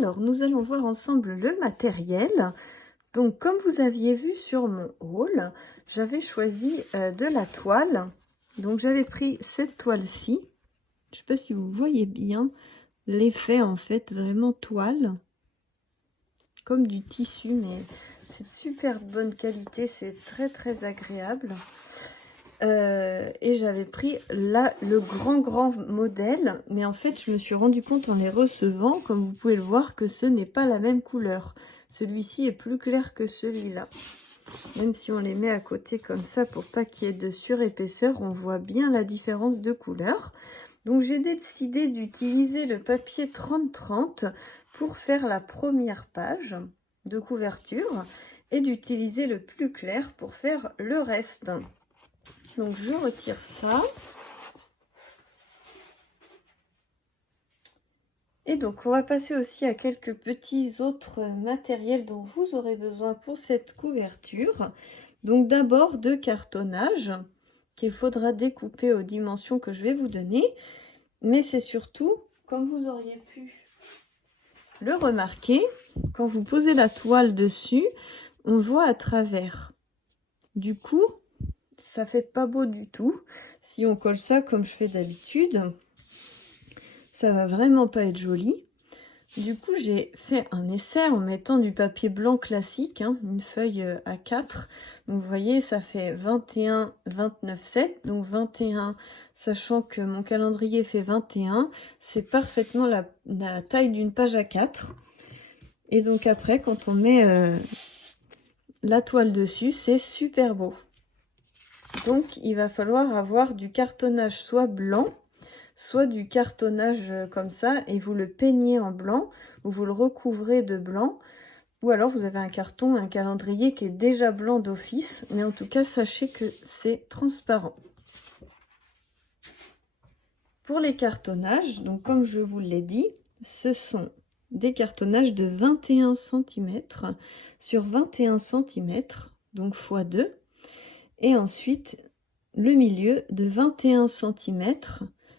Alors, nous allons voir ensemble le matériel. Donc, comme vous aviez vu sur mon haul, j'avais choisi de la toile. Donc, j'avais pris cette toile-ci. Je ne sais pas si vous voyez bien l'effet, en fait, vraiment toile. Comme du tissu, mais c'est de super bonne qualité. C'est très agréable. Et j'avais pris là le grand modèle, mais en fait je me suis rendu compte en les recevant, comme vous pouvez le voir, que ce n'est pas la même couleur. Celui-ci est plus clair que celui-là, même si on les met à côté comme ça pour pas qu'il y ait de surépaisseur, on voit bien la différence de couleur. Donc j'ai décidé d'utiliser le papier 30-30 pour faire la première page de couverture et d'utiliser le plus clair pour faire le reste. Donc je retire ça. Et donc on va passer aussi à quelques petits autres matériels dont vous aurez besoin pour cette couverture. Donc d'abord de cartonnage qu'il faudra découper aux dimensions que je vais vous donner. Mais c'est surtout, comme vous auriez pu le remarquer, quand vous posez la toile dessus, on voit à travers. Du coup, ça fait pas beau du tout. Si on colle ça comme je fais d'habitude, ça va vraiment pas être joli. Du coup, j'ai fait un essai en mettant du papier blanc classique, hein, une feuille A4. Donc, vous voyez, ça fait 21, 29, 7. Donc, 21, sachant que mon calendrier fait 21, c'est parfaitement la taille d'une page A4. Et donc, après, quand on met la toile dessus, c'est super beau. Donc, il va falloir avoir du cartonnage soit blanc, soit du cartonnage comme ça, et vous le peignez en blanc, ou vous le recouvrez de blanc, ou alors vous avez un carton, un calendrier qui est déjà blanc d'office, mais en tout cas, sachez que c'est transparent. Pour les cartonnages, donc comme je vous l'ai dit, ce sont des cartonnages de 21 cm sur 21 cm, donc x2, et ensuite le milieu de 21 cm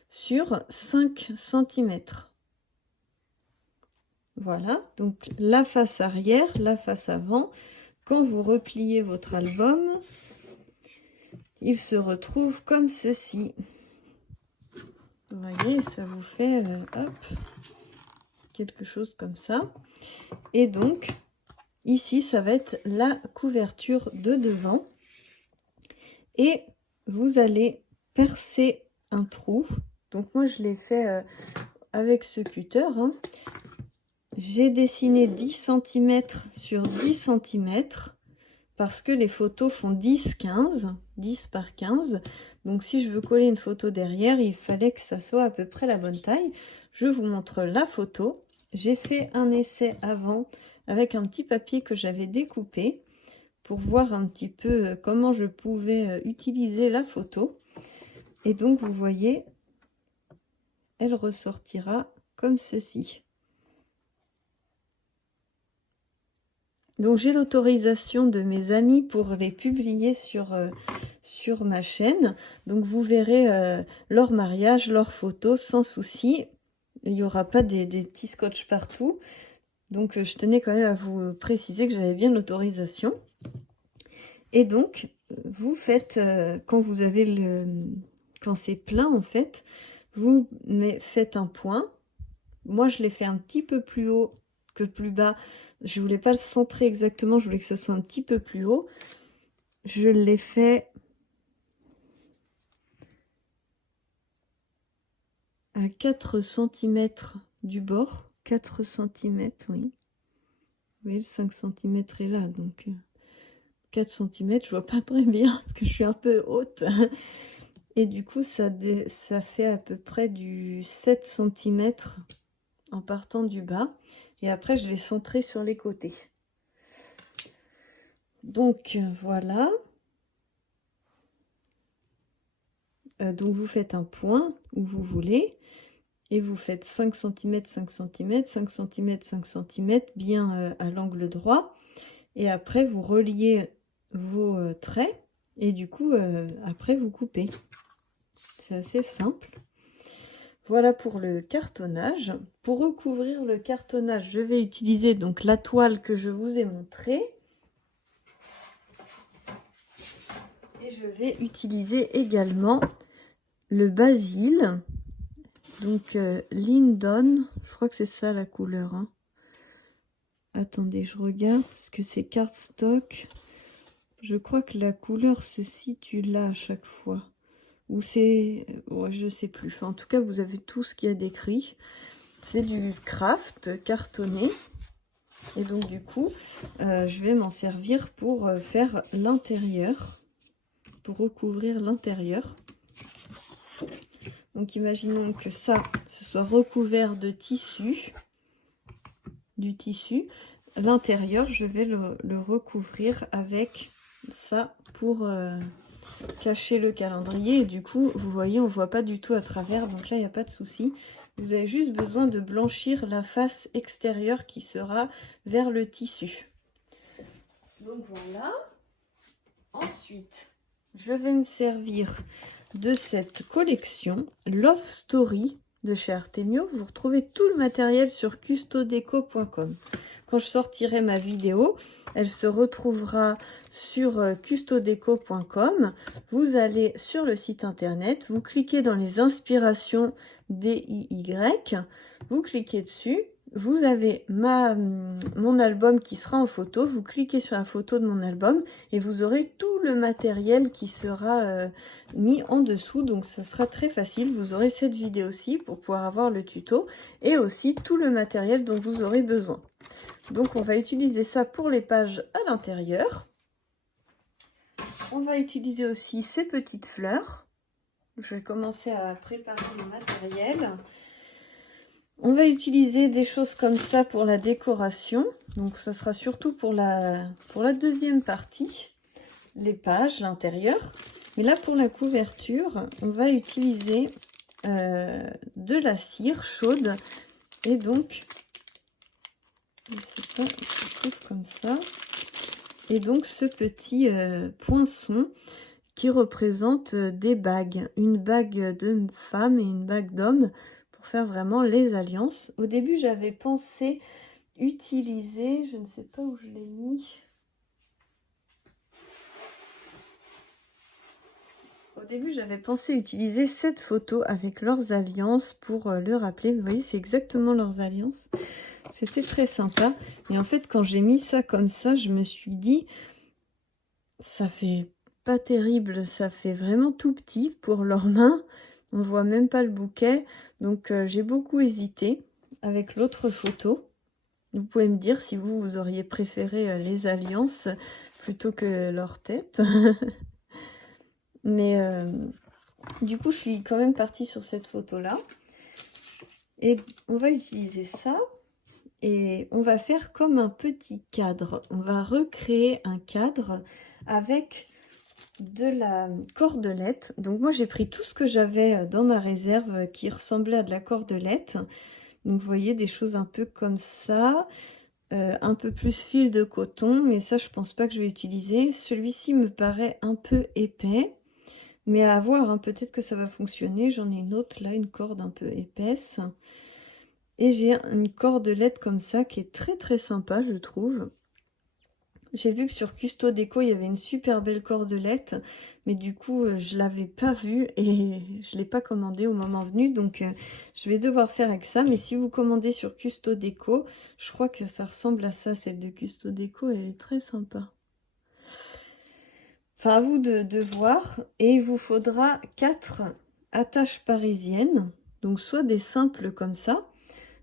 sur 5 cm. Voilà, donc la face arrière, la face avant. Quand vous repliez votre album, il se retrouve comme ceci. Vous voyez, ça vous fait hop, quelque chose comme ça. Et donc, ici, ça va être la couverture de devant. Et vous allez percer un trou. Donc moi, je l'ai fait avec ce cutter. Hein. J'ai dessiné 10 cm sur 10 cm parce que les photos font 10-15, 10 par 15. Donc si je veux coller une photo derrière, il fallait que ça soit à peu près la bonne taille. Je vous montre la photo. J'ai fait un essai avant avec un petit papier que j'avais découpé pour voir un petit peu comment je pouvais utiliser la photo. Et donc vous voyez, elle ressortira comme ceci. Donc j'ai l'autorisation de mes amis pour les publier sur ma chaîne. Donc vous verrez leur mariage, leurs photos sans souci. Il n'y aura pas des petits scotch partout. Donc je tenais quand même à vous préciser que j'avais bien l'autorisation. Et donc vous faites, quand vous avez quand c'est plein en fait, vous faites un point. Moi je l'ai fait un petit peu plus haut que plus bas. Je voulais pas le centrer exactement, je voulais que ce soit un petit peu plus haut. Je l'ai fait à 4 cm du bord. 4 cm, oui. Vous voyez, le 5 cm est là, donc 4 cm, je vois pas très bien, parce que je suis un peu haute. Et du coup, ça fait à peu près du 7 cm en partant du bas. Et après, je vais centrer sur les côtés. Donc, voilà. Donc, vous faites un point où vous voulez. Et vous faites 5 cm, 5 cm, 5 cm, 5 cm, bien à l'angle droit. Et après, vous reliez vos traits. Et du coup, après, vous coupez. C'est assez simple. Voilà pour le cartonnage. Pour recouvrir le cartonnage, je vais utiliser donc la toile que je vous ai montrée. Et je vais utiliser également le basil. Donc Lindon, je crois que c'est ça la couleur. Hein. Attendez, je regarde, parce que c'est cardstock. Je crois que la couleur se situe là à chaque fois. Ou c'est... Ouais, je sais plus. Enfin, en tout cas, vous avez tout ce qu'il y a décrit. C'est du craft cartonné. Et donc, du coup, je vais m'en servir pour faire l'intérieur. Pour recouvrir l'intérieur. Donc, imaginons que ça, ce soit recouvert de tissu. Du tissu. L'intérieur, je vais le recouvrir avec ça pour... cacher le calendrier et du coup vous voyez on voit pas du tout à travers, donc là il n'y a pas de souci. Vous avez juste besoin de blanchir la face extérieure qui sera vers le tissu. Donc voilà. Ensuite je vais me servir de cette collection Love Story de chez Artemio. Vous retrouvez tout le matériel sur custodeco.com. Quand je sortirai ma vidéo, elle se retrouvera sur custodeco.com. Vous allez sur le site internet, vous cliquez dans les inspirations DIY, vous cliquez dessus, vous avez mon album qui sera en photo, vous cliquez sur la photo de mon album et vous aurez tout le matériel qui sera mis en dessous, donc ça sera très facile. Vous aurez cette vidéo-ci pour pouvoir avoir le tuto et aussi tout le matériel dont vous aurez besoin. Donc on va utiliser ça pour les pages à l'intérieur. On va utiliser aussi ces petites fleurs. Je vais commencer à préparer le matériel. On va utiliser des choses comme ça pour la décoration. Donc ça sera surtout pour la deuxième partie, les pages, l'intérieur. Mais là pour la couverture, on va utiliser de la cire chaude. Et donc, je sais pas, ça se trouve comme ça. Et donc ce petit poinçon qui représente des bagues. Une bague de femme et une bague d'homme pour faire vraiment les alliances. Au début j'avais pensé utiliser, je ne sais pas où je l'ai mis. Au début j'avais pensé utiliser cette photo avec leurs alliances pour le rappeler. Vous voyez c'est exactement leurs alliances. C'était très sympa. Et en fait quand j'ai mis ça comme ça, je me suis dit ça fait pas terrible, ça fait vraiment tout petit pour leurs mains. On voit même pas le bouquet. Donc j'ai beaucoup hésité avec l'autre photo. Vous pouvez me dire si vous auriez préféré les alliances plutôt que leur tête. Mais du coup, je suis quand même partie sur cette photo-là. Et on va utiliser ça. Et on va faire comme un petit cadre. On va recréer un cadre avec de la cordelette. Donc moi j'ai pris tout ce que j'avais dans ma réserve qui ressemblait à de la cordelette. Donc vous voyez des choses un peu comme ça, un peu plus fil de coton, mais ça je pense pas que je vais utiliser. Celui-ci me paraît un peu épais, mais à voir, hein, peut-être que ça va fonctionner. J'en ai une autre là, une corde un peu épaisse. Et j'ai une cordelette comme ça qui est très très sympa je trouve. J'ai vu que sur Custo Déco, il y avait une super belle cordelette, mais du coup, je l'avais pas vue et je l'ai pas commandée au moment venu, donc je vais devoir faire avec ça. Mais si vous commandez sur Custo Déco, je crois que ça ressemble à ça, celle de Custo Déco, elle est très sympa. Enfin, à vous de voir. Et il vous faudra 4 attaches parisiennes, donc soit des simples comme ça,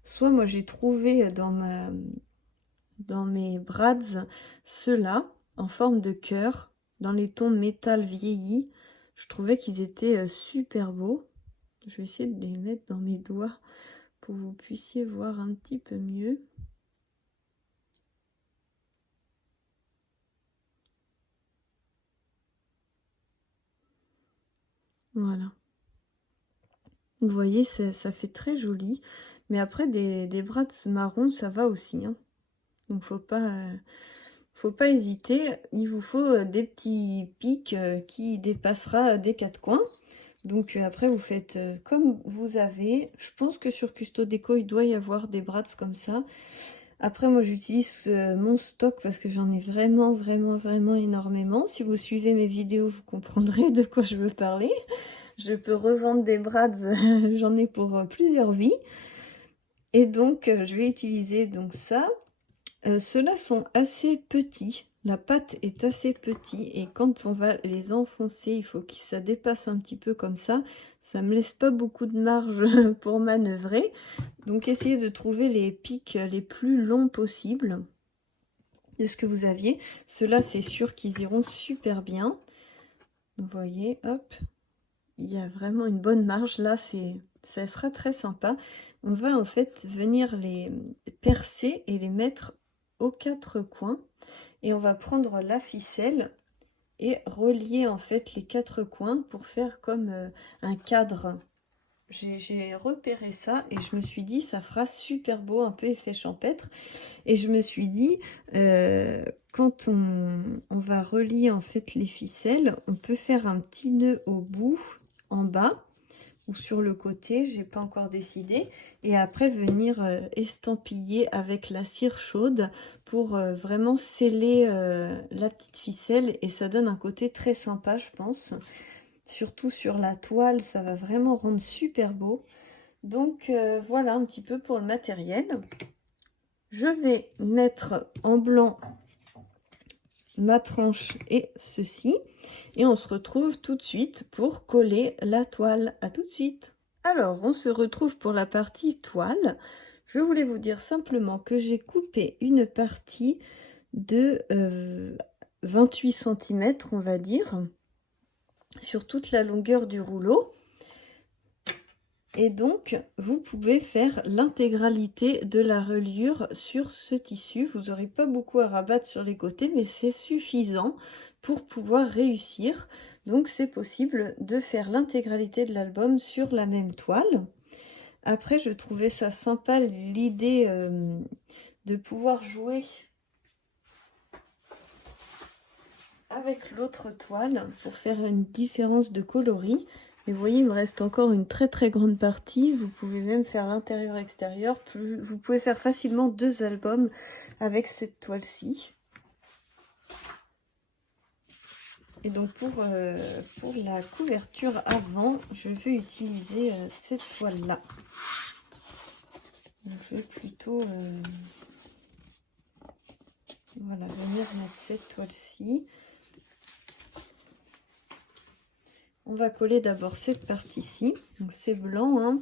soit moi j'ai trouvé dans mes brads ceux-là en forme de cœur dans les tons métal vieilli. Je trouvais qu'ils étaient super beaux. Je vais essayer de les mettre dans mes doigts pour que vous puissiez voir un petit peu mieux. Voilà. Vous voyez, ça fait très joli. Mais après, des brads marrons, ça va aussi. Hein. Donc, faut pas hésiter. Il vous faut des petits pics qui dépassera des 4 coins. Donc après vous faites comme vous avez. Je pense que sur Custo Déco il doit y avoir des brads comme ça. Après moi j'utilise mon stock parce que j'en ai vraiment énormément. Si vous suivez mes vidéos vous comprendrez de quoi je veux parler. Je peux revendre des brads, j'en ai pour plusieurs vies. Et donc je vais utiliser donc ça. Ceux-là sont assez petits. La pâte est assez petite et quand on va les enfoncer, il faut que ça dépasse un petit peu comme ça. Ça me laisse pas beaucoup de marge pour manœuvrer. Donc essayez de trouver les pics les plus longs possibles de ce que vous aviez. Ceux-là, c'est sûr qu'ils iront super bien. Vous voyez, hop, il y a vraiment une bonne marge. Là, ça sera très sympa. On va en fait venir les percer et les mettre aux quatre coins. Et on va prendre la ficelle et relier en fait les quatre coins pour faire comme un cadre. J'ai repéré ça et je me suis dit ça fera super beau, un peu effet champêtre. Et je me suis dit quand on va relier en fait les ficelles, on peut faire un petit nœud au bout en bas ou sur le côté, j'ai pas encore décidé, et après venir estampiller avec la cire chaude pour vraiment sceller la petite ficelle, et ça donne un côté très sympa je pense, surtout sur la toile, ça va vraiment rendre super beau. Donc voilà un petit peu pour le matériel. Je vais mettre en blanc ma tranche et ceci, et on se retrouve tout de suite pour coller la toile. À tout de suite. Alors on se retrouve pour la partie toile. Je voulais vous dire simplement que j'ai coupé une partie de 28 cm on va dire sur toute la longueur du rouleau, et donc vous pouvez faire l'intégralité de la reliure sur ce tissu. Vous n'aurez pas beaucoup à rabattre sur les côtés, mais c'est suffisant pour pouvoir réussir. Donc c'est possible de faire l'intégralité de l'album sur la même toile. Après je trouvais ça sympa l'idée de pouvoir jouer avec l'autre toile pour faire une différence de coloris. Et vous voyez, il me reste encore une très grande partie. Vous pouvez même faire l'intérieur-extérieur. Vous pouvez faire facilement 2 albums avec cette toile-ci. Et donc pour la couverture avant, je vais utiliser cette toile-là. Je vais plutôt voilà, venir mettre cette toile-ci. On va coller d'abord cette partie-ci, donc c'est blanc, hein.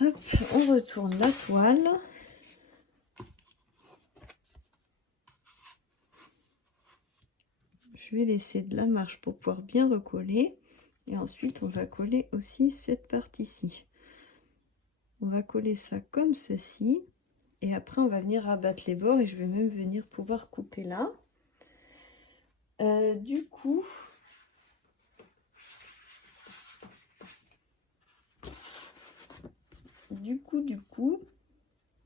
Hop, on retourne la toile. Je vais laisser de la marge pour pouvoir bien recoller. Et ensuite, on va coller aussi cette partie-ci. On va coller ça comme ceci. Et après, on va venir abattre les bords et je vais même venir pouvoir couper là. Du coup,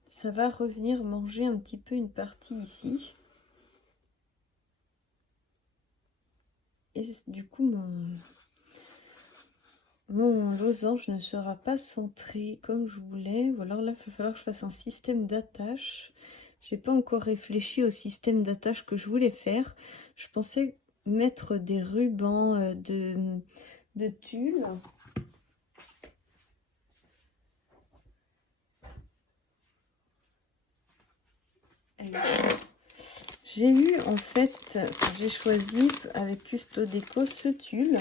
ça va revenir manger un petit peu une partie ici. Et du coup, mon losange ne sera pas centré comme je voulais. Ou alors là, il va falloir que je fasse un système d'attache. J'ai pas encore réfléchi au système d'attache que je voulais faire. Je pensais mettre des rubans de tulle. J'ai eu en fait, j'ai choisi avec Custo Déco ce tulle.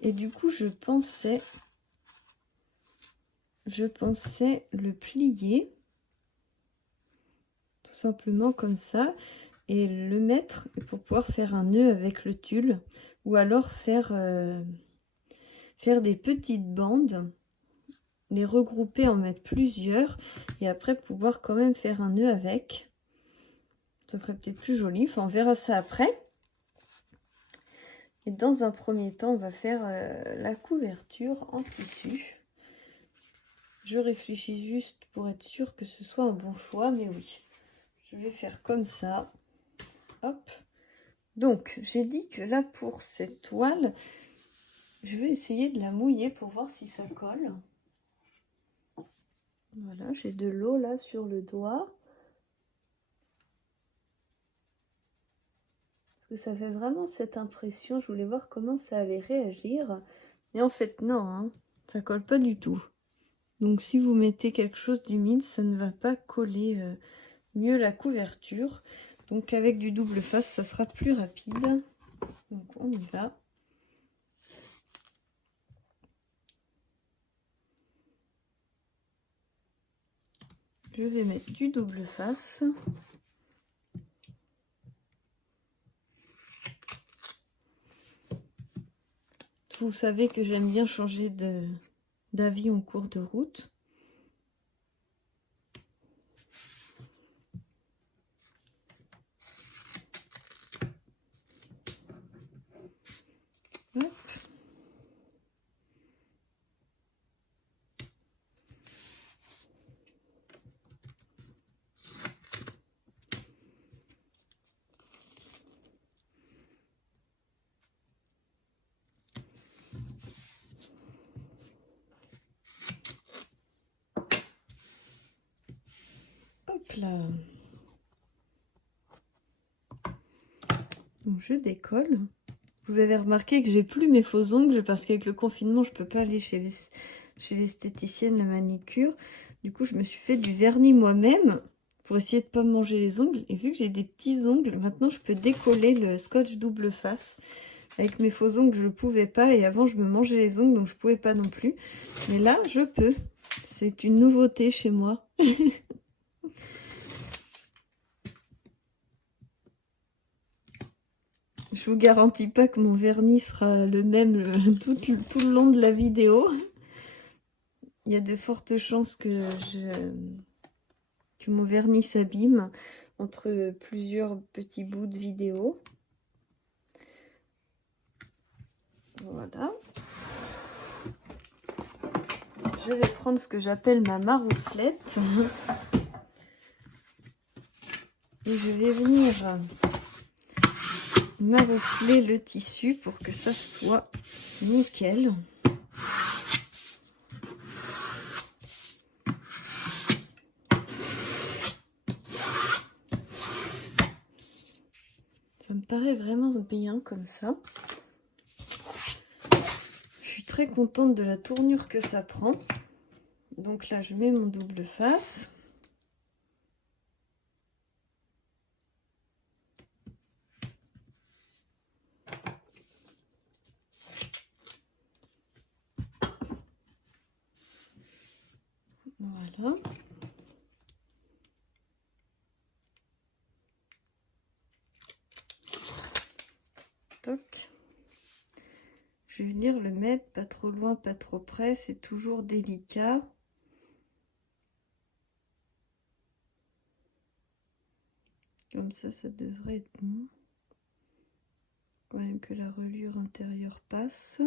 Et du coup, je pensais le plier tout simplement comme ça et le mettre pour pouvoir faire un nœud avec le tulle, ou alors faire des petites bandes, les regrouper, en mettre plusieurs et après pouvoir quand même faire un nœud avec. Ça ferait peut-être plus joli, enfin on verra ça après. Et dans un premier temps, on va faire la couverture en tissu. Je réfléchis juste pour être sûr que ce soit un bon choix, mais oui. Je vais faire comme ça. Hop. Donc, j'ai dit que là, pour cette toile, Je vais essayer de la mouiller pour voir si ça colle. Voilà, j'ai de l'eau là sur le doigt. Parce que ça fait vraiment cette impression. Je voulais voir comment ça allait réagir. Et en fait, non, hein, ça colle pas du tout. Donc si vous mettez quelque chose d'humide, ça ne va pas coller mieux la couverture. Donc avec du double face, ça sera plus rapide. Donc on y va. Je vais mettre du double face. Vous savez que j'aime bien changer d'avis en cours de route. Hop. Hop là. Donc je décolle. Vous avez remarqué que j'ai plus mes faux ongles parce qu'avec le confinement, je peux pas aller chez l'esthéticienne, la manicure. Du coup, je me suis fait du vernis moi-même pour essayer de pas manger les ongles. Et vu que j'ai des petits ongles, maintenant je peux décoller le scotch double face. Avec mes faux ongles, je ne pouvais pas. Et avant, je me mangeais les ongles, donc je pouvais pas non plus. Mais là, je peux. C'est une nouveauté chez moi. Je vous garantis pas que mon vernis sera le même tout le long de la vidéo. Il y a de fortes chances que mon vernis s'abîme entre plusieurs petits bouts de vidéo. Voilà. Je vais prendre ce que j'appelle ma marouflette. Et je vais venir maroufler le tissu pour que ça soit nickel. Ça me paraît vraiment bien comme ça. Je suis très contente de la tournure que ça prend. Donc là, je mets mon double face. Voilà. Toc. Je vais venir le mettre pas trop loin, pas trop près. C'est toujours délicat. Comme ça devrait être bon. Quand même que la reliure intérieure passe.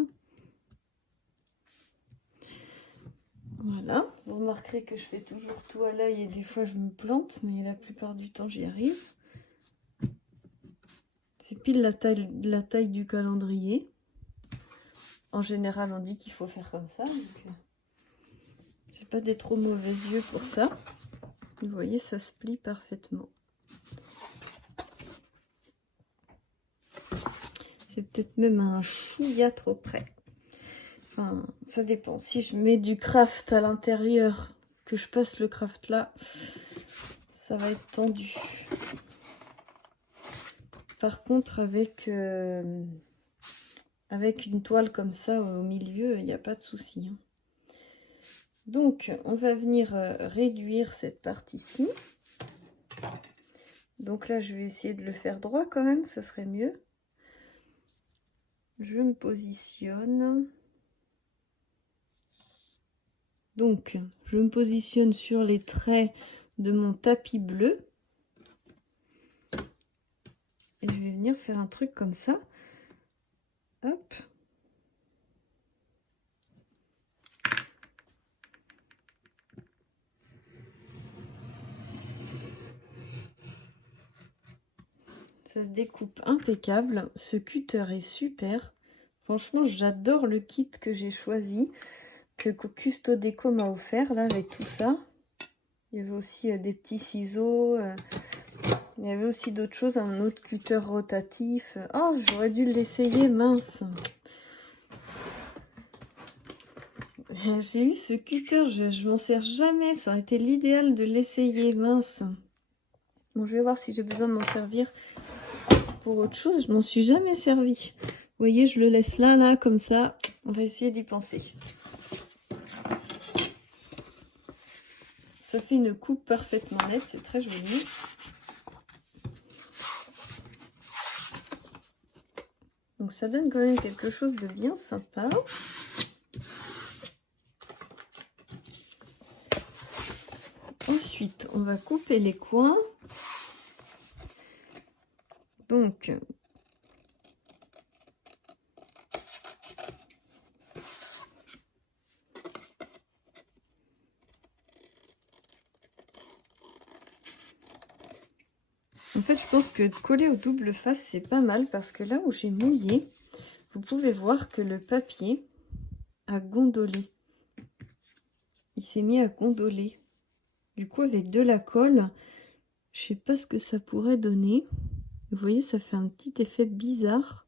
Voilà, vous remarquerez que je fais toujours tout à l'œil et des fois je me plante, mais la plupart du temps j'y arrive. C'est pile la taille du calendrier. En général on dit qu'il faut faire comme ça, donc j'ai pas des trop mauvais yeux pour ça. Vous voyez, ça se plie parfaitement. C'est peut-être même un chouïa trop près. Enfin, ça dépend. Si je mets du craft à l'intérieur, que je passe le craft là, ça va être tendu. Par contre, avec une toile comme ça au milieu, il n'y a pas de souci. Donc, on va venir réduire cette partie-ci. Donc là, je vais essayer de le faire droit quand même, ça serait mieux. Je me positionne. Donc, je me positionne sur les traits de mon tapis bleu. Et je vais venir faire un truc comme ça. Hop. Ça se découpe impeccable. Ce cutter est super. Franchement, j'adore le kit que j'ai choisi, que Custo Déco m'a offert, là, avec tout ça. Il y avait aussi des petits ciseaux, il y avait aussi d'autres choses, un autre cutter rotatif. Oh, j'aurais dû l'essayer, mince. J'ai eu ce cutter, je m'en sers jamais, ça aurait été l'idéal de l'essayer, mince. Bon, je vais voir si j'ai besoin de m'en servir pour autre chose, je m'en suis jamais servi. Vous voyez, je le laisse là, comme ça, on va essayer d'y penser. Ça fait une coupe parfaitement nette, c'est très joli. Donc ça donne quand même quelque chose de bien sympa. Ensuite, on va couper les coins. Donc, en fait, je pense que coller au double face, c'est pas mal parce que là où j'ai mouillé, vous pouvez voir que le papier a gondolé. Il s'est mis à gondoler. Du coup, avec de la colle, je sais pas ce que ça pourrait donner. Vous voyez, ça fait un petit effet bizarre.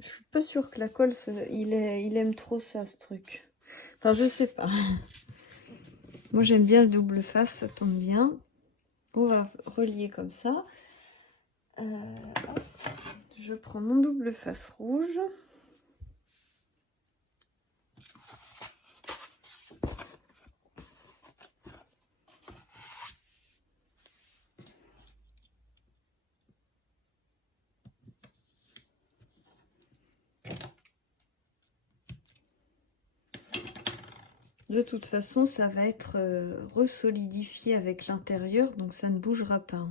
Je suis pas sûre que la colle, il aime trop ça, ce truc. Enfin, je sais pas. Moi, j'aime bien le double face, ça tombe bien. On va relier comme ça. Je prends mon double face rouge. De toute façon, ça va être resolidifié avec l'intérieur, donc ça ne bougera pas.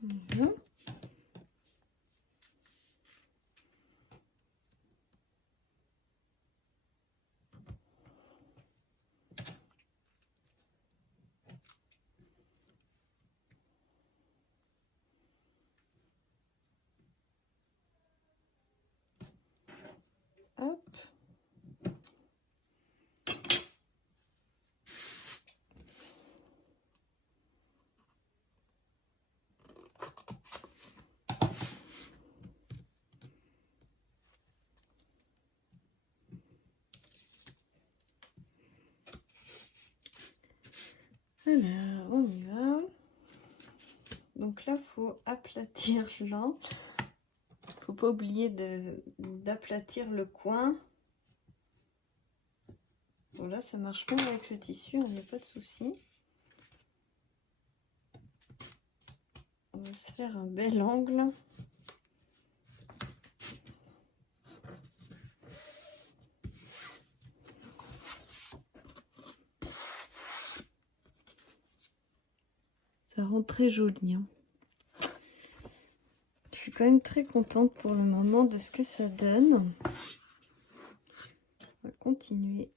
Voilà. Hop. Alors, on y va. Donc là, il faut aplatir là. Faut pas oublier d'aplatir le coin. Bon, là, ça marche pas avec le tissu, il n'y a pas de souci. On va se faire un bel angle. Ça rend très joli. Hein. Je suis quand même très contente pour le moment de ce que ça donne. On va continuer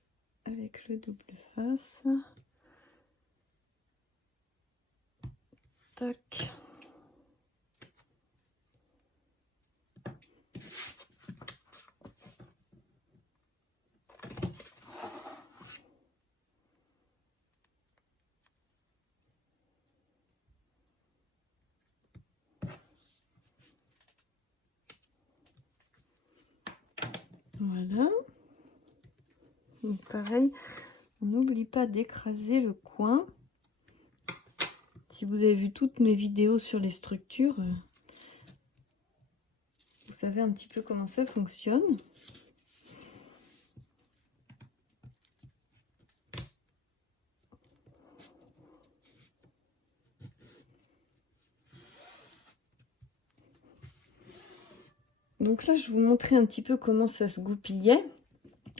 avec le double face. Tac. Voilà. Donc pareil, on n'oublie pas d'écraser le coin. Si vous avez vu toutes mes vidéos sur les structures, vous savez un petit peu comment ça fonctionne. Donc là, je vous montrais un petit peu comment ça se goupillait.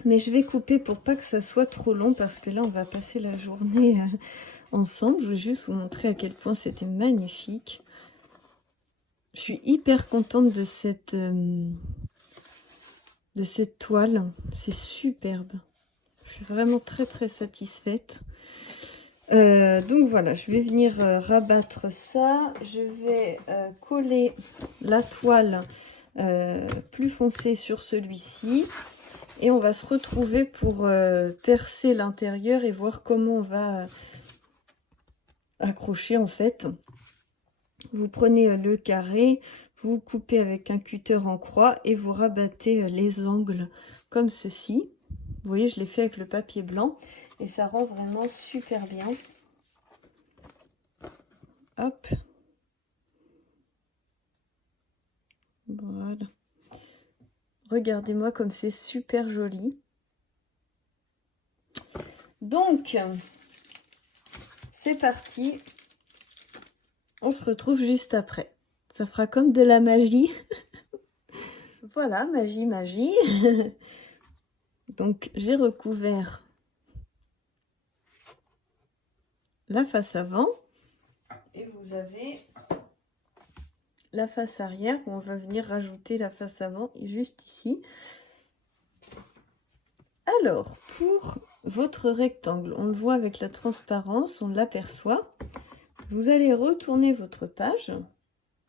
Mais je vais couper pour pas que ça soit trop long parce que là, on va passer la journée ensemble. Je vais juste vous montrer à quel point c'était magnifique. Je suis hyper contente de de cette toile. C'est superbe. Je suis vraiment très très satisfaite. Donc voilà, je vais venir rabattre ça. Je vais coller la toile plus foncée sur celui-ci. Et on va se retrouver pour percer l'intérieur et voir comment on va accrocher en fait. Vous prenez le carré, vous coupez avec un cutter en croix et vous rabattez les angles comme ceci. Vous voyez, je l'ai fait avec le papier blanc et ça rend vraiment super bien. Hop. Voilà. Regardez-moi comme c'est super joli. Donc, c'est parti. On se retrouve juste après. Ça fera comme de la magie. Voilà, magie, magie. Donc, j'ai recouvert la face avant. Et vous avez la face arrière où on va venir rajouter la face avant juste ici. Alors, pour votre rectangle, on le voit avec la transparence, on l'aperçoit. Vous allez retourner votre page,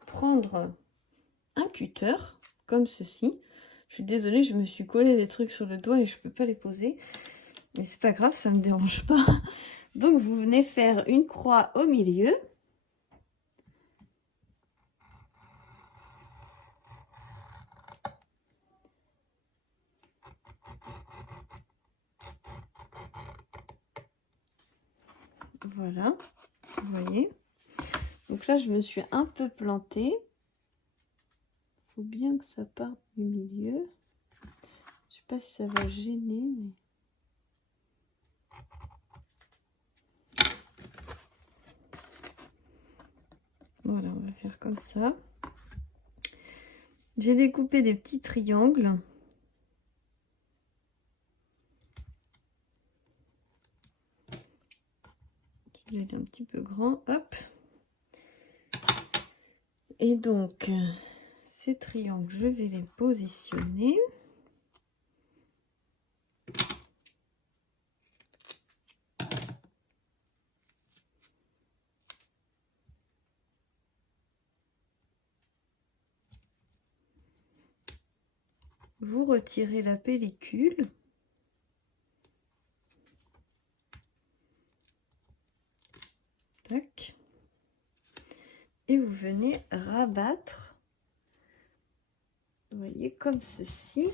prendre un cutter, comme ceci. Je suis désolée, je me suis collé des trucs sur le doigt et je ne peux pas les poser. Mais c'est pas grave, ça ne me dérange pas. Donc, vous venez faire une croix au milieu. Voilà, vous voyez. Donc là, je me suis un peu plantée. Il faut bien que ça parte du milieu. Je sais pas si ça va gêner, mais... Voilà, on va faire comme ça. J'ai découpé des petits triangles. Celui-là, il est un petit peu grand. Hop. Et donc, ces triangles, je vais les positionner. Vous retirez la pellicule. Tac. Et vous venez rabattre. Vous voyez, comme ceci.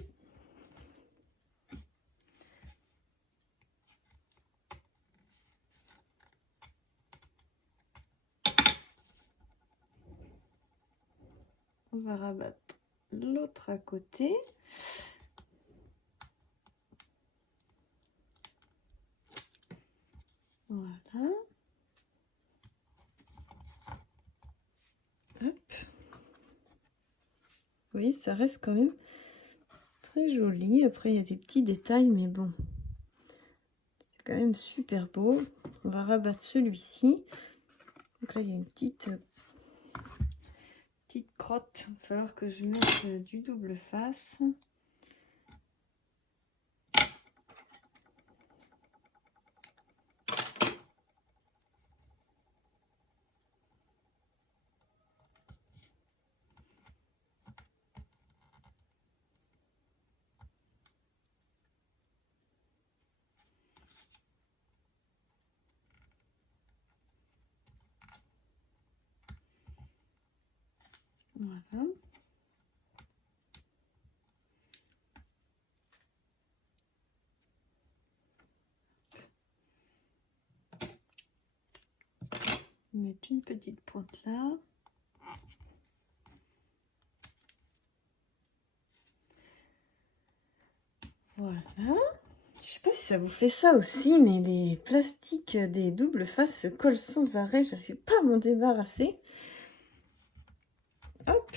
On va rabattre l'autre à côté. Voilà. Hop. Oui, ça reste quand même très joli. Après, il y a des petits détails, mais bon. C'est quand même super beau. On va rabattre celui-ci. Donc là, il y a une petite crotte. Il va falloir que je mette du double face. Voilà. Mettre une petite pointe là. Voilà. Je sais pas si ça vous fait ça aussi, mais les plastiques des doubles faces se collent sans arrêt. J'arrive pas à m'en débarrasser. Hop.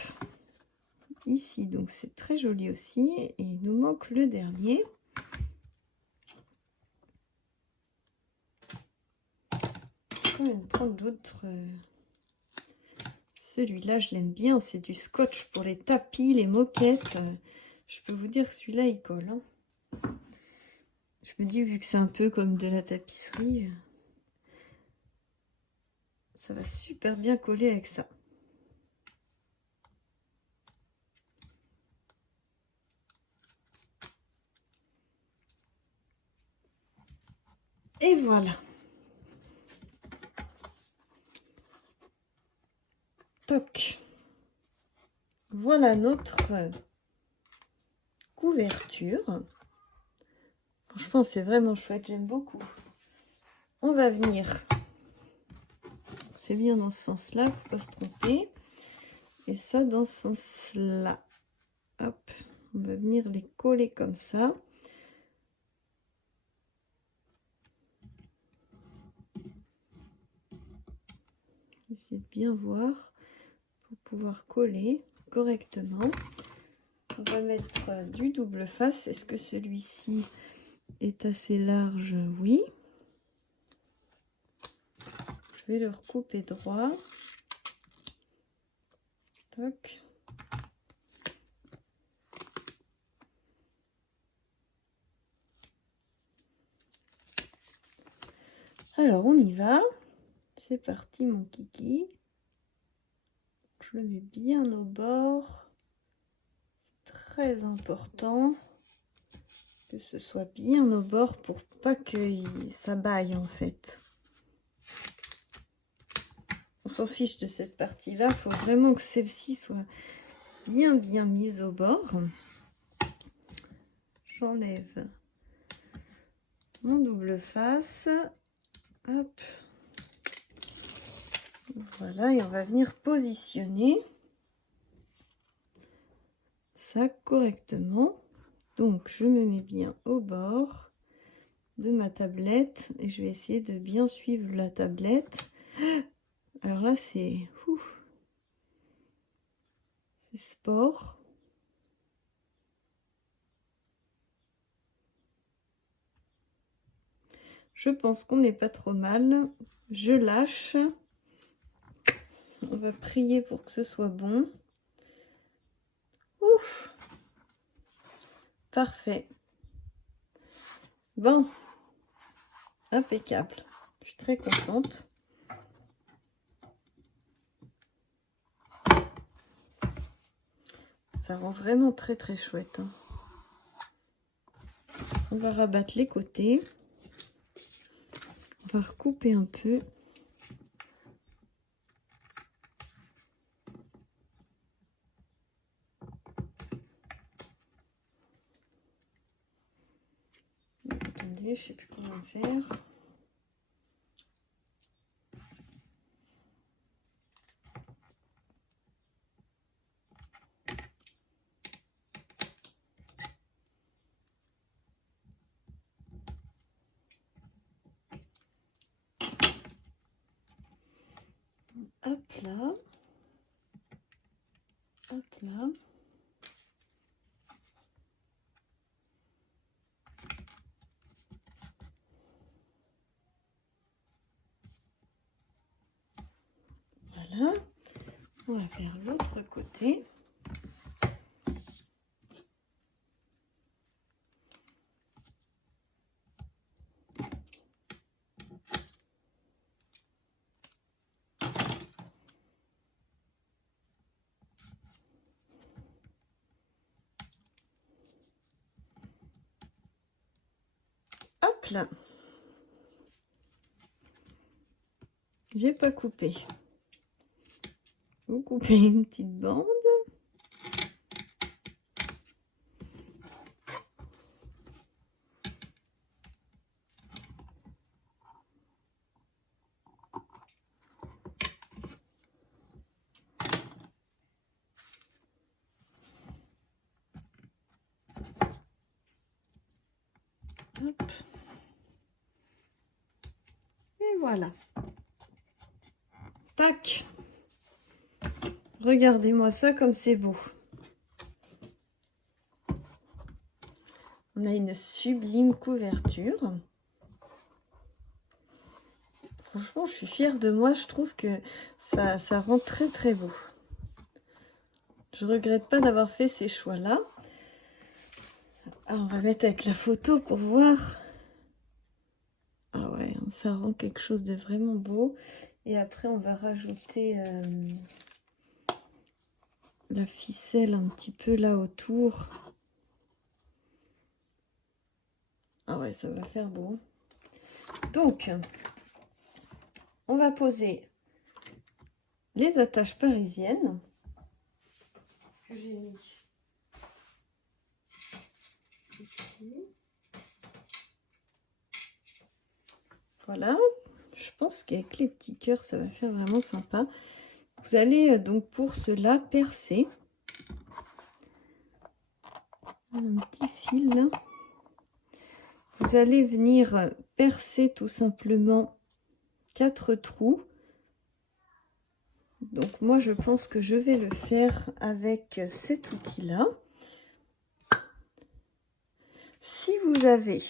Ici, donc c'est très joli aussi. Et il nous manque le dernier. Quand même prendre d'autres. Celui-là, je l'aime bien. C'est du scotch pour les tapis, les moquettes. Je peux vous dire que celui-là, il colle. Hein. Je me dis, vu que c'est un peu comme de la tapisserie, ça va super bien coller avec ça. Et voilà. Toc. Voilà notre couverture. Franchement, c'est vraiment chouette, j'aime beaucoup. On va venir, c'est bien dans ce sens-là, il ne faut pas se tromper. Et ça dans ce sens-là. Hop, on va venir les coller comme ça. Essayez de bien voir pour pouvoir coller correctement. On va mettre du double face. Est-ce que celui-ci est assez large? Oui. Je vais le recouper droit. Toc. Alors on y va. C'est parti mon kiki. Je le mets bien au bord. Très important que ce soit bien au bord pour pas que ça baille en fait. On s'en fiche de cette partie là, il faut vraiment que celle-ci soit bien mise au bord. J'enlève mon double face. Hop. Voilà, et on va venir positionner ça correctement. Donc je me mets bien au bord de ma tablette et je vais essayer de bien suivre la tablette. Alors là c'est sport. Je pense qu'on n'est pas trop mal. Je lâche. On va prier pour que ce soit bon. Ouf. Parfait. Bon. Impeccable. Je suis très contente. Ça rend vraiment très chouette. Hein. On va rabattre les côtés. On va recouper un peu. Attendez, je sais plus comment faire. Hop là. Hop là. Voilà. On va faire l'autre côté. Hop là. J'ai pas coupé. Vous coupez une petite bande. Hop. Et voilà. Tac. Regardez-moi ça comme c'est beau. On a une sublime couverture. Franchement, je suis fière de moi. Je trouve que ça rend très beau. Je regrette pas d'avoir fait ces choix-là. Alors, on va mettre avec la photo pour voir. Ah ouais, ça rend quelque chose de vraiment beau. Et après, on va rajouter la ficelle un petit peu là autour. Ah ouais, ça va faire beau. Donc, on va poser les attaches parisiennes que j'ai mis ici. Voilà, je pense qu'avec les petits cœurs, ça va faire vraiment sympa. Vous allez donc pour cela percer un petit fil là. Vous allez venir percer tout simplement 4 trous. Donc moi je pense que je vais le faire avec cet outil là. Si vous avez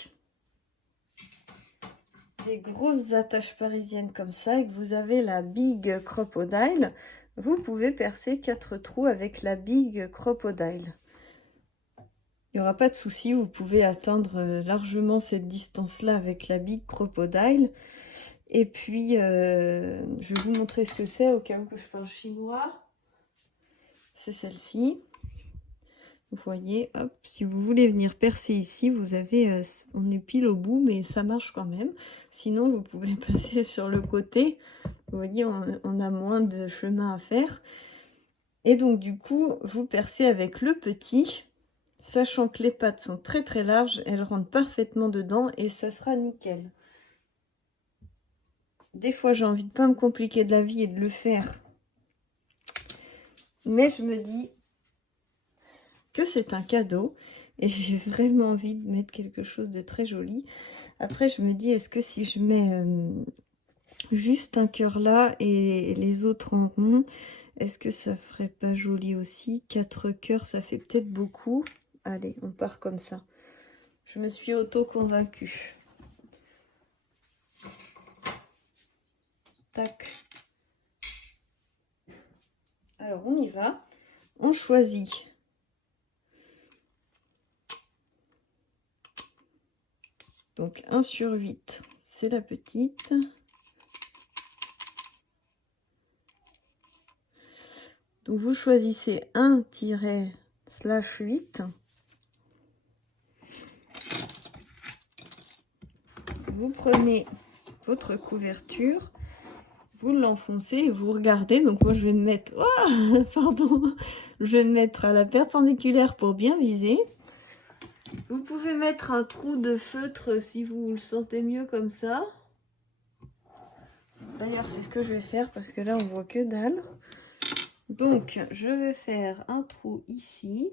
des grosses attaches parisiennes comme ça et que vous avez la Big Crocodile, vous pouvez percer 4 trous avec la Big Crocodile. Il n'y aura pas de souci, vous pouvez atteindre largement cette distance-là avec la Big Crocodile. Et puis, je vais vous montrer ce que c'est au cas où que je parle chinois. C'est celle-ci. Vous voyez, hop, si vous voulez venir percer ici, vous avez, on est pile au bout, mais ça marche quand même. Sinon, vous pouvez passer sur le côté. Vous voyez, on a moins de chemin à faire. Et donc, du coup, vous percez avec le petit, sachant que les pattes sont très très larges, elles rentrent parfaitement dedans et ça sera nickel. Des fois, j'ai envie de pas me compliquer de la vie et de le faire. Mais je me dis que c'est un cadeau et j'ai vraiment envie de mettre quelque chose de très joli. Après, je me dis, est-ce que si je mets juste un cœur là et les autres en rond, est-ce que ça ferait pas joli aussi? 4 cœurs, ça fait peut-être beaucoup. Allez, on part comme ça. Je me suis auto-convaincue. Tac. Alors, on y va. On choisit. Donc, 1 sur 8, c'est la petite. Donc, vous choisissez 1-/8. Vous prenez votre couverture, vous l'enfoncez et vous regardez. Donc, moi, je vais me mettre... Oh, pardon. Je vais me mettre à la perpendiculaire pour bien viser. Vous pouvez mettre un trou de feutre si vous le sentez mieux comme ça. D'ailleurs, c'est ce que je vais faire parce que là, on voit que dalle. Donc, je vais faire un trou ici.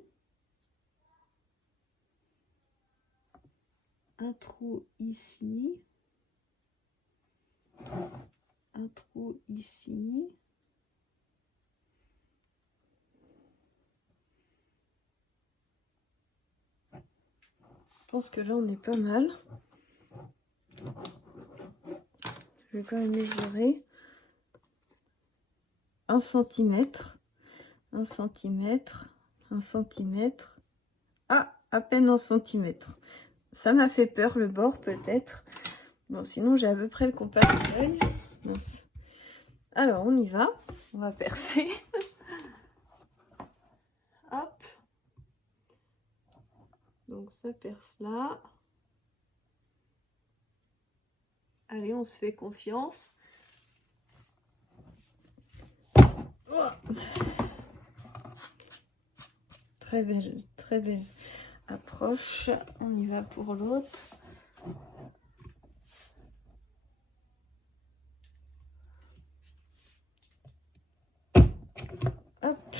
Un trou ici. Un trou ici. Je pense que là, on est pas mal. Je vais quand même mesurer. 1 cm. 1 cm. 1 cm. Ah, à peine 1 cm. Ça m'a fait peur, le bord, peut-être. Bon, sinon, j'ai à peu près le compas de l'œil. Mince. Alors, on y va. On va percer. Hop. Donc, ça perce là. Allez, on se fait confiance. Oh, très belle approche. On y va pour l'autre. Hop.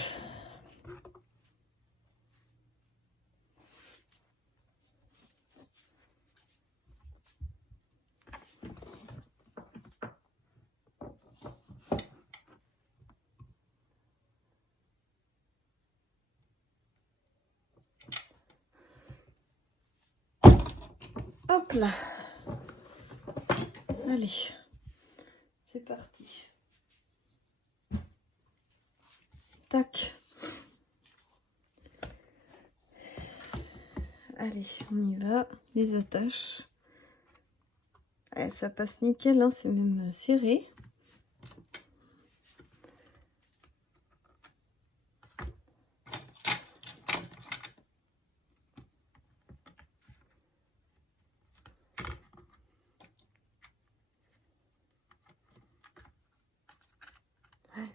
Hop là. Allez, c'est parti. Tac. Allez, on y va, les attaches. Ouais, ça passe nickel, hein, c'est même serré. Ouais,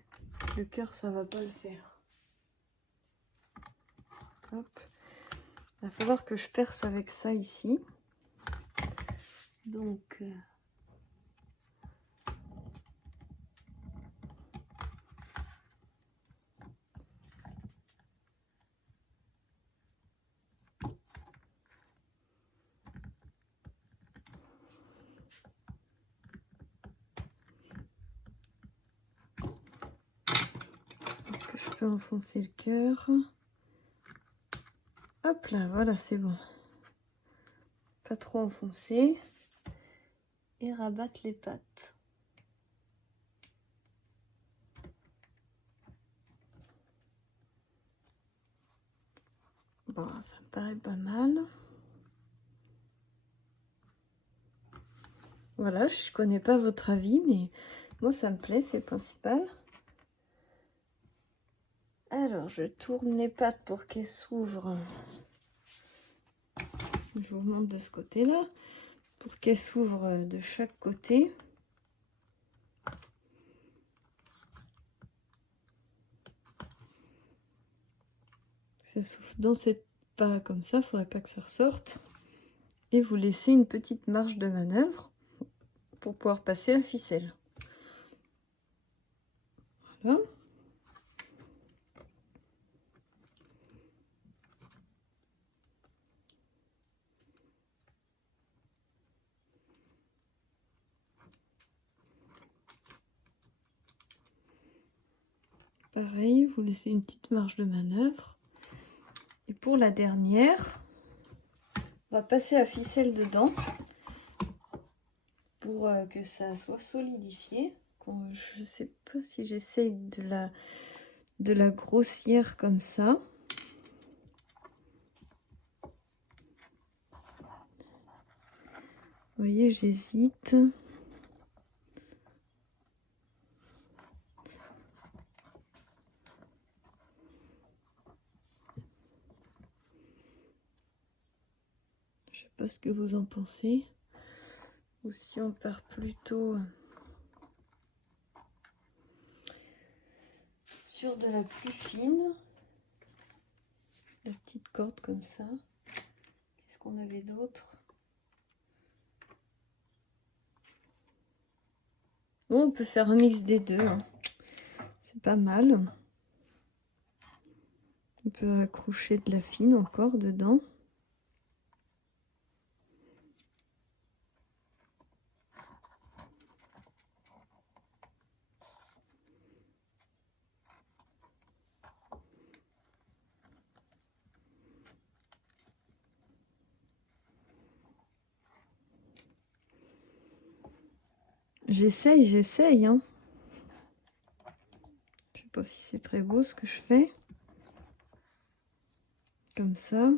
le cœur, ça va pas le faire. Hop. Il va falloir que je perce avec ça ici. Donc... est-ce que je peux enfoncer le cœur? Hop là, voilà, c'est bon. Pas trop enfoncer. Et rabattre les pattes. Bon, ça me paraît pas mal. Voilà, je connais pas votre avis, mais moi ça me plaît, c'est le principal. Alors, je tourne les pattes pour qu'elles s'ouvrent. Je vous montre de ce côté-là. Pour qu'elles s'ouvrent de chaque côté. Ça s'ouvre dans cette pas comme ça, il ne faudrait pas que ça ressorte. Et vous laissez une petite marge de manœuvre pour pouvoir passer la ficelle. Voilà. Pareil, vous laissez une petite marge de manœuvre. Et pour la dernière, on va passer la ficelle dedans pour que ça soit solidifié. Je ne sais pas si j'essaye de la grossière comme ça. Vous voyez, j'hésite. Je sais pas ce que vous en pensez. Ou si on part plutôt sur de la plus fine. La petite corde comme ça. Qu'est-ce qu'on avait d'autre? Bon, on peut faire un mix des deux. Hein. C'est pas mal. On peut accrocher de la fine encore dedans. J'essaye, hein. Je sais pas si c'est très beau ce que je fais. Comme ça.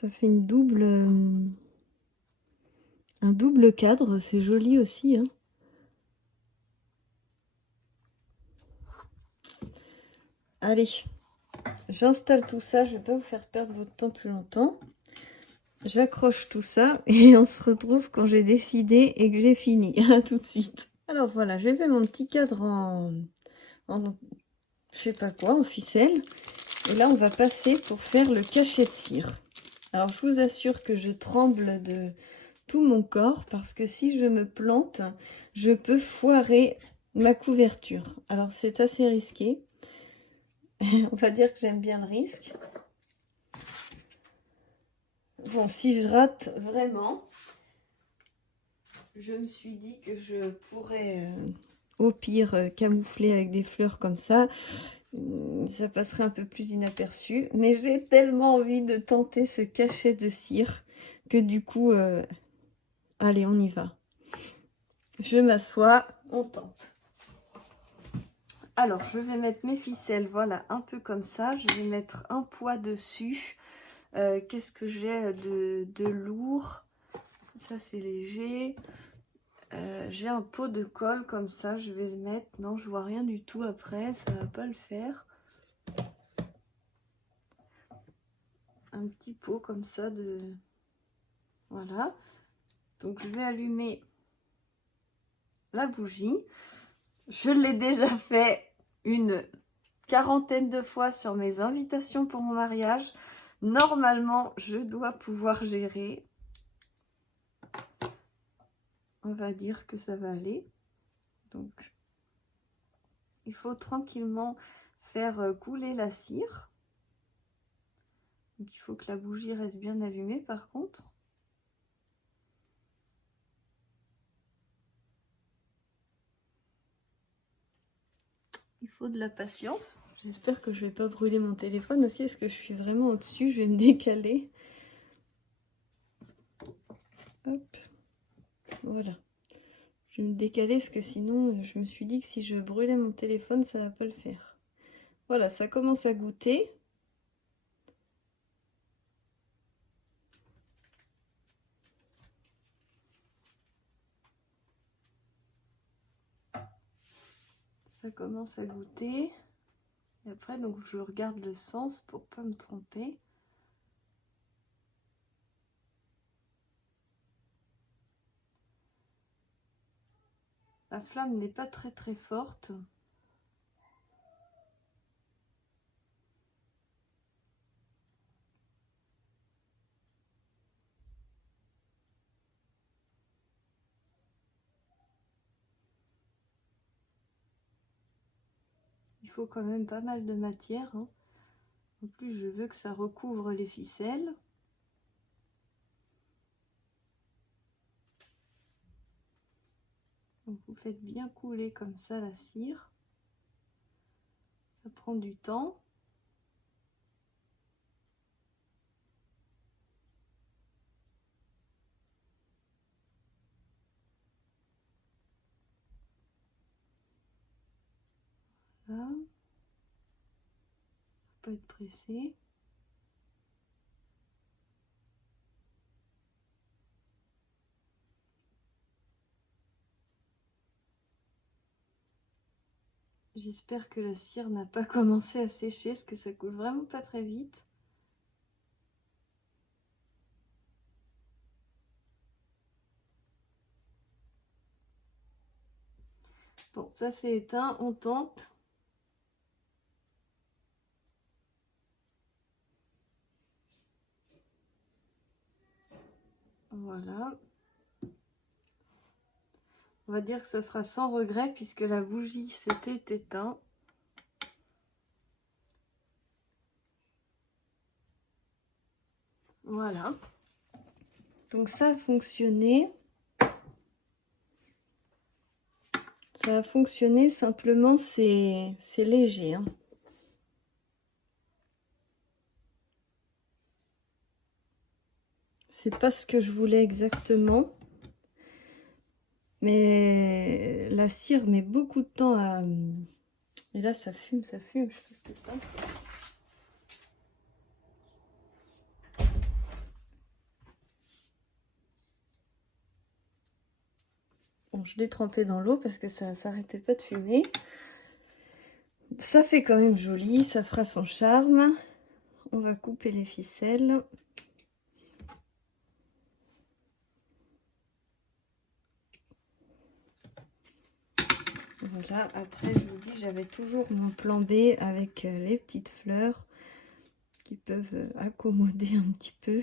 Ça fait un double cadre, c'est joli aussi, hein. Allez, j'installe tout ça, je vais pas vous faire perdre votre temps plus longtemps. J'accroche tout ça et on se retrouve quand j'ai décidé et que j'ai fini. À tout de suite. Alors voilà, j'ai fait mon petit cadre en je sais pas quoi, en ficelle. Et là, on va passer pour faire le cachet de cire. Alors, je vous assure que je tremble de tout mon corps parce que si je me plante, je peux foirer ma couverture. Alors, c'est assez risqué. On va dire que j'aime bien le risque. Bon, si je rate vraiment, je me suis dit que je pourrais au pire camoufler avec des fleurs comme ça. Ça passerait un peu plus inaperçu. Mais j'ai tellement envie de tenter ce cachet de cire que du coup, allez, on y va. Je m'assois, on tente. Alors, je vais mettre mes ficelles, voilà, un peu comme ça. Je vais mettre un poids dessus. Qu'est-ce que j'ai de lourd? Ça, c'est léger. J'ai un pot de colle comme ça. Je vais le mettre. Non, je vois rien du tout après. Ça va pas le faire. Un petit pot comme ça de... Voilà. Donc, je vais allumer la bougie. Je l'ai déjà fait une quarantaine de fois sur mes invitations pour mon mariage. Normalement, je dois pouvoir gérer. On va dire que ça va aller. Donc, il faut tranquillement faire couler la cire. Donc, il faut que la bougie reste bien allumée par contre. Il faut de la patience. J'espère que je vais pas brûler mon téléphone aussi. Est-ce que je suis vraiment au-dessus? Je vais me décaler. Hop. Voilà. Je vais me décaler parce que sinon, je me suis dit que si je brûlais mon téléphone, ça va pas le faire. Voilà, ça commence à goûter. Ça commence à goûter. Et après, donc, je regarde le sens pour pas me tromper. La flamme n'est pas très très forte. Il faut quand même pas mal de matière, hein. En plus, je veux que ça recouvre les ficelles. Donc, vous faites bien couler comme ça la cire. Ça prend du temps. Voilà. Faut pas être pressé. J'espère que la cire n'a pas commencé à sécher, parce que ça coule vraiment pas très vite. Bon, ça c'est éteint, on tente. Voilà. On va dire que ça sera sans regret puisque la bougie s'était éteinte. Voilà. Donc ça a fonctionné. Ça a fonctionné, simplement c'est léger, hein. C'est pas ce que je voulais exactement. Mais la cire met beaucoup de temps à... Et là ça fume, je sais pas ce que c'est. Bon, je l'ai trempé dans l'eau parce que ça s'arrêtait pas de fumer. Ça fait quand même joli, ça fera son charme. On va couper les ficelles. Voilà, après je vous dis, j'avais toujours mon plan B avec les petites fleurs qui peuvent accommoder un petit peu.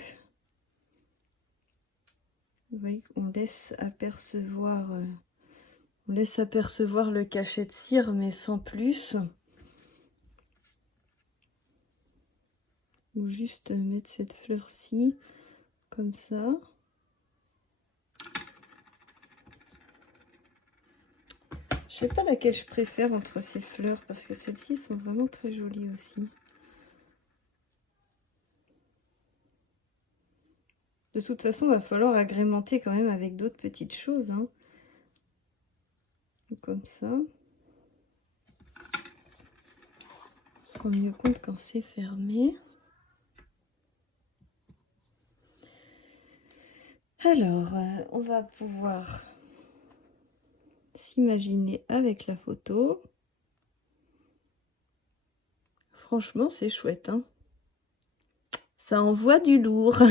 Vous voyez qu'on laisse apercevoir, le cachet de cire, mais sans plus. Ou juste mettre cette fleur-ci, comme ça. Je sais pas laquelle je préfère entre ces fleurs, parce que celles-ci sont vraiment très jolies aussi. De toute façon, il va falloir agrémenter quand même avec d'autres petites choses, hein. Comme ça. On se rend mieux compte quand c'est fermé. Alors, on va pouvoir s'imaginer avec la photo. Franchement, c'est chouette, hein. Ça envoie du lourd.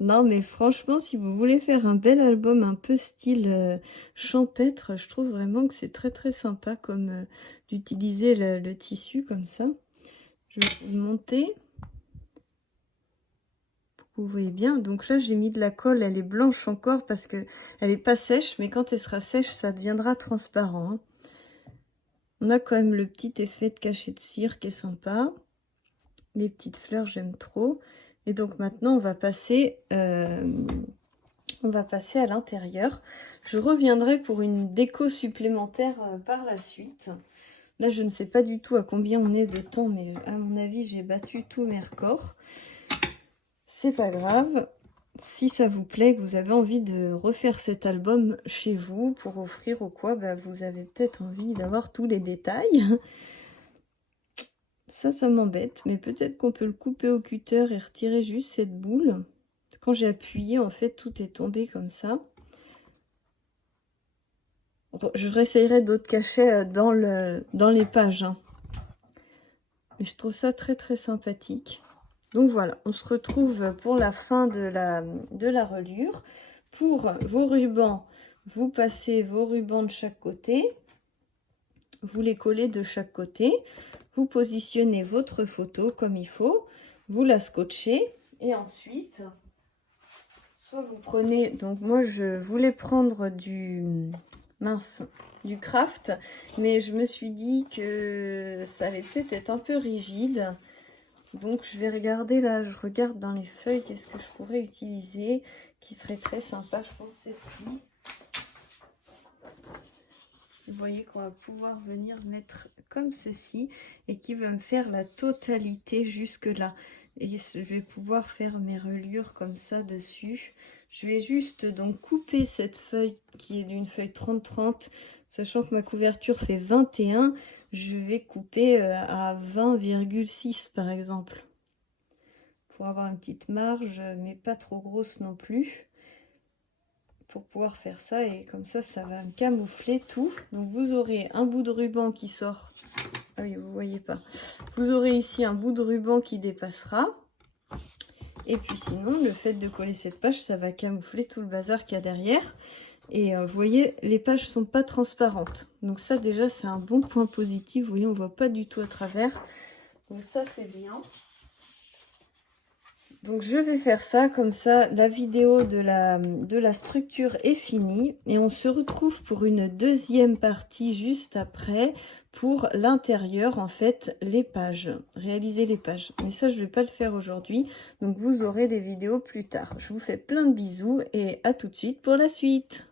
Non, mais franchement, si vous voulez faire un bel album un peu style champêtre, je trouve vraiment que c'est très très sympa comme d'utiliser le tissu comme ça. Je vais vous monter. Vous voyez bien, donc là j'ai mis de la colle, elle est blanche encore parce que elle est pas sèche, mais quand elle sera sèche, ça deviendra transparent, hein. On a quand même le petit effet de cachet de cire qui est sympa. Les petites fleurs, j'aime trop. Et donc maintenant, on va passer à l'intérieur. Je reviendrai pour une déco supplémentaire par la suite. Là, je ne sais pas du tout à combien on est de temps, mais à mon avis, j'ai battu tous mes records. C'est pas grave. Si ça vous plaît, que vous avez envie de refaire cet album chez vous pour offrir ou quoi, bah, vous avez peut-être envie d'avoir tous les détails. Ça m'embête, mais peut-être qu'on peut le couper au cutter et retirer juste cette boule. Quand j'ai appuyé, en fait, tout est tombé comme ça. Je réessayerai d'autres cachets dans les pages, hein. Mais je trouve ça très très sympathique. Donc voilà, on se retrouve pour la fin de la reliure. Pour vos rubans, vous passez vos rubans de chaque côté. Vous les collez de chaque côté. Vous positionnez votre photo comme il faut. Vous la scotchez. Et ensuite, soit vous prenez... Donc moi, je voulais prendre du craft. Mais je me suis dit que ça allait peut-être être un peu rigide. Donc je vais regarder là, je regarde dans les feuilles qu'est-ce que je pourrais utiliser qui serait très sympa. Je pense celle-ci. Vous voyez qu'on va pouvoir venir mettre comme ceci et qui va me faire la totalité jusque là. Et je vais pouvoir faire mes reliures comme ça dessus. Je vais juste donc couper cette feuille qui est d'une feuille 30-30. Sachant que ma couverture fait 21, je vais couper à 20,6 par exemple. Pour avoir une petite marge, mais pas trop grosse non plus. Pour pouvoir faire ça, et comme ça, ça va me camoufler tout. Donc vous aurez un bout de ruban qui sort. Ah oui, vous voyez pas. Vous aurez ici un bout de ruban qui dépassera. Et puis sinon, le fait de coller cette page, ça va camoufler tout le bazar qu'il y a derrière. Et vous voyez, les pages sont pas transparentes. Donc ça déjà, c'est un bon point positif. Vous voyez, on voit pas du tout à travers. Donc ça, c'est bien. Donc je vais faire ça, comme ça la vidéo de la structure est finie. Et on se retrouve pour une deuxième partie juste après pour l'intérieur, en fait, les pages. Réaliser les pages. Mais ça, je ne vais pas le faire aujourd'hui. Donc vous aurez des vidéos plus tard. Je vous fais plein de bisous et à tout de suite pour la suite.